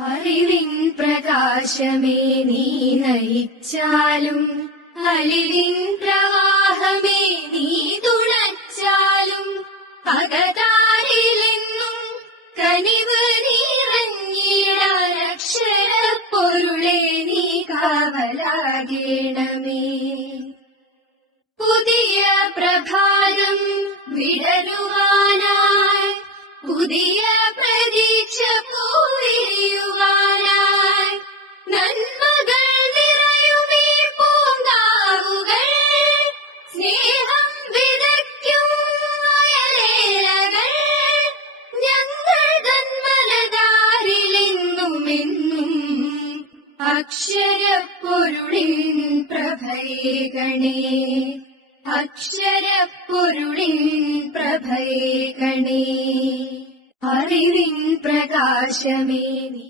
അറിവിൻ പ്രകാശമേ നീ നയിച്ചാലും അലിവിൻ പ്രവാഹമേ നീ തുണച്ചാലും അകതാരിലെന്നും കനിവ് നിറഞ്ഞിടാൻ അക്ഷര നീ കാവലാകേണമേ. പുതിയ പ്രഭാതം വിടരുവാനായി പുതിയ അക്ഷരപ്പൊരുളിൻ പ്രഭയേകണേ അക്ഷരപ്പൊരുളിൻ പ്രഭയേകണേ അറിവിൻ പ്രകാശമേ നീ